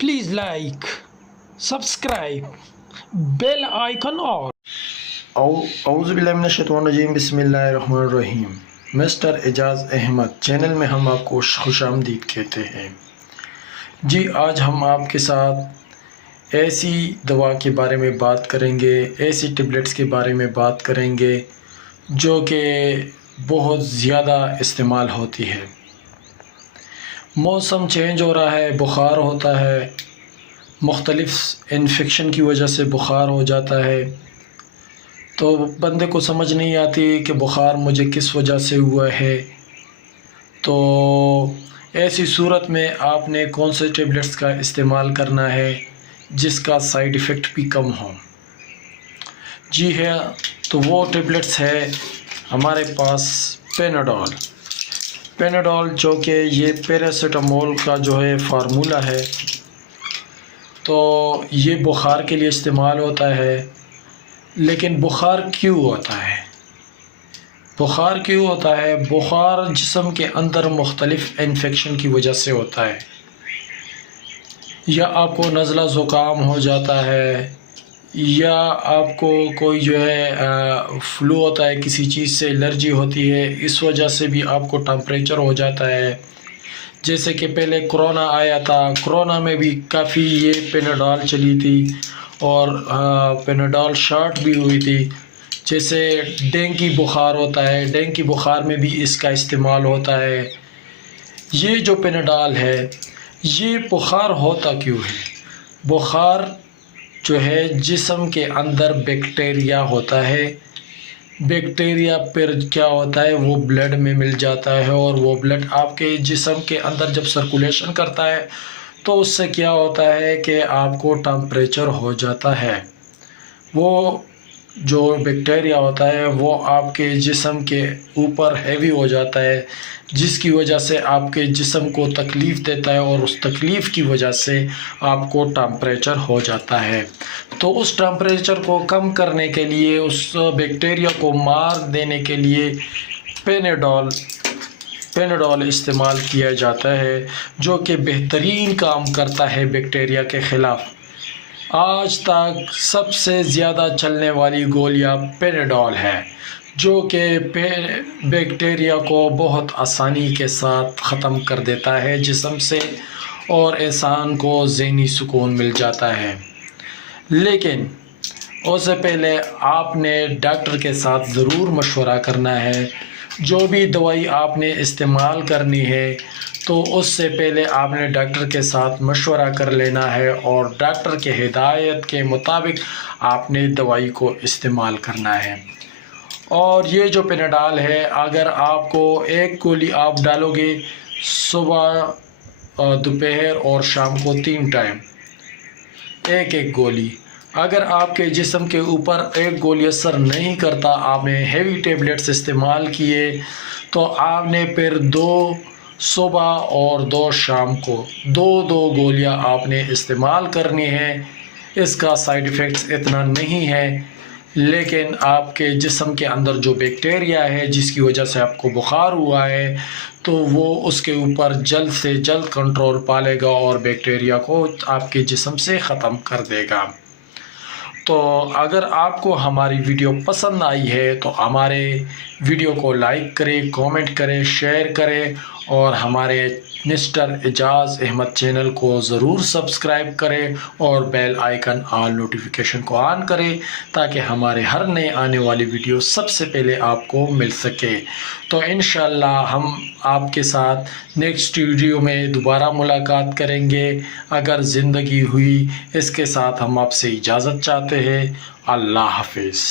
Please like, subscribe, bell icon on. اعوذ باللہ من الشیطان الرجیم، بسم اللہ الرحمن الرحیم۔ مسٹر اعجاز احمد چینل میں ہم آپ کو خوش آمدید کہتے ہیں۔ جی آج ہم آپ کے ساتھ ایسی دوا کے بارے میں بات کریں گے، ایسی ٹیبلٹس کے بارے میں بات کریں گے جو کہ بہت زیادہ استعمال ہوتی ہے۔ موسم چینج ہو رہا ہے، بخار ہوتا ہے، مختلف انفیکشن کی وجہ سے بخار ہو جاتا ہے، تو بندے کو سمجھ نہیں آتی کہ بخار مجھے کس وجہ سے ہوا ہے۔ تو ایسی صورت میں آپ نے کون سے ٹیبلٹس کا استعمال کرنا ہے جس کا سائیڈ ایفیکٹ بھی کم ہو؟ جی ہے، تو وہ ٹیبلٹس ہے ہمارے پاس پیناڈول جو کہ یہ پیراسیٹامول کا جو ہے فارمولہ ہے، تو یہ بخار کے لیے استعمال ہوتا ہے۔ لیکن بخار کیوں ہوتا ہے؟ بخار جسم کے اندر مختلف انفیکشن کی وجہ سے ہوتا ہے، یا آپ کو نزلہ زکام ہو جاتا ہے، یا آپ کو کوئی جو ہے فلو ہوتا ہے، کسی چیز سے الرجی ہوتی ہے، اس وجہ سے بھی آپ کو ٹمپریچر ہو جاتا ہے۔ جیسے کہ پہلے کرونا آیا تھا، کرونا میں بھی کافی یہ پیناڈول چلی تھی اور پیناڈول شارٹ بھی ہوئی تھی۔ جیسے ڈینگی بخار ہوتا ہے، ڈینگی بخار میں بھی اس کا استعمال ہوتا ہے۔ یہ جو پیناڈول ہے، یہ بخار ہوتا کیوں ہے؟ بخار جو ہے جسم کے اندر بیکٹیریا ہوتا ہے، بیکٹیریا پھر کیا ہوتا ہے، وہ بلڈ میں مل جاتا ہے، اور وہ بلڈ آپ کے جسم کے اندر جب سرکولیشن کرتا ہے تو اس سے کیا ہوتا ہے کہ آپ کو ٹمپریچر ہو جاتا ہے۔ وہ جو بیکٹیریا ہوتا ہے وہ آپ کے جسم کے اوپر ہیوی ہو جاتا ہے، جس کی وجہ سے آپ کے جسم کو تکلیف دیتا ہے، اور اس تکلیف کی وجہ سے آپ کو ٹمپریچر ہو جاتا ہے۔ تو اس ٹمپریچر کو کم کرنے کے لیے، اس بیکٹیریا کو مار دینے کے لیے پیناڈول استعمال کیا جاتا ہے، جو کہ بہترین کام کرتا ہے بیکٹیریا کے خلاف۔ آج تک سب سے زیادہ چلنے والی گولیاں پیناڈول ہے، جو کہ بیکٹیریا کو بہت آسانی کے ساتھ ختم کر دیتا ہے جسم سے، اور انسان کو ذہنی سکون مل جاتا ہے۔ لیکن اس سے پہلے آپ نے ڈاکٹر کے ساتھ ضرور مشورہ کرنا ہے۔ جو بھی دوائی آپ نے استعمال کرنی ہے تو اس سے پہلے آپ نے ڈاکٹر کے ساتھ مشورہ کر لینا ہے، اور ڈاکٹر کے ہدایت کے مطابق آپ نے دوائی کو استعمال کرنا ہے۔ اور یہ جو پیناڈول ہے، اگر آپ کو ایک گولی آپ ڈالو گے صبح، دوپہر اور شام کو 3 ٹائم ایک گولی، اگر آپ کے جسم کے اوپر ایک گولی اثر نہیں کرتا، آپ نے ہیوی ٹیبلٹس استعمال کیے، تو آپ نے پھر 2 صبح اور 2 شام کو 2 گولیاں آپ نے استعمال کرنی ہے۔ اس کا سائیڈ ایفیکٹس اتنا نہیں ہے، لیکن آپ کے جسم کے اندر جو بیکٹیریا ہے جس کی وجہ سے آپ کو بخار ہوا ہے، تو وہ اس کے اوپر جلد سے جلد کنٹرول پا لے گا اور بیکٹیریا کو آپ کے جسم سے ختم کر دے گا۔ تو اگر آپ کو ہماری ویڈیو پسند آئی ہے تو ہمارے ویڈیو کو لائک کریں، کامنٹ کریں، شیئر کریں، اور ہمارے مسٹر اعجاز احمد چینل کو ضرور سبسکرائب کریں، اور بیل آئیکن آل نوٹیفیکیشن کو آن کریں، تاکہ ہمارے ہر نئے آنے والی ویڈیو سب سے پہلے آپ کو مل سکے۔ تو انشاءاللہ ہم آپ کے ساتھ نیکسٹ ویڈیو میں دوبارہ ملاقات کریں گے، اگر زندگی ہوئی۔ اس کے ساتھ ہم آپ سے اجازت چاہتے ہیں۔ اللہ حافظ۔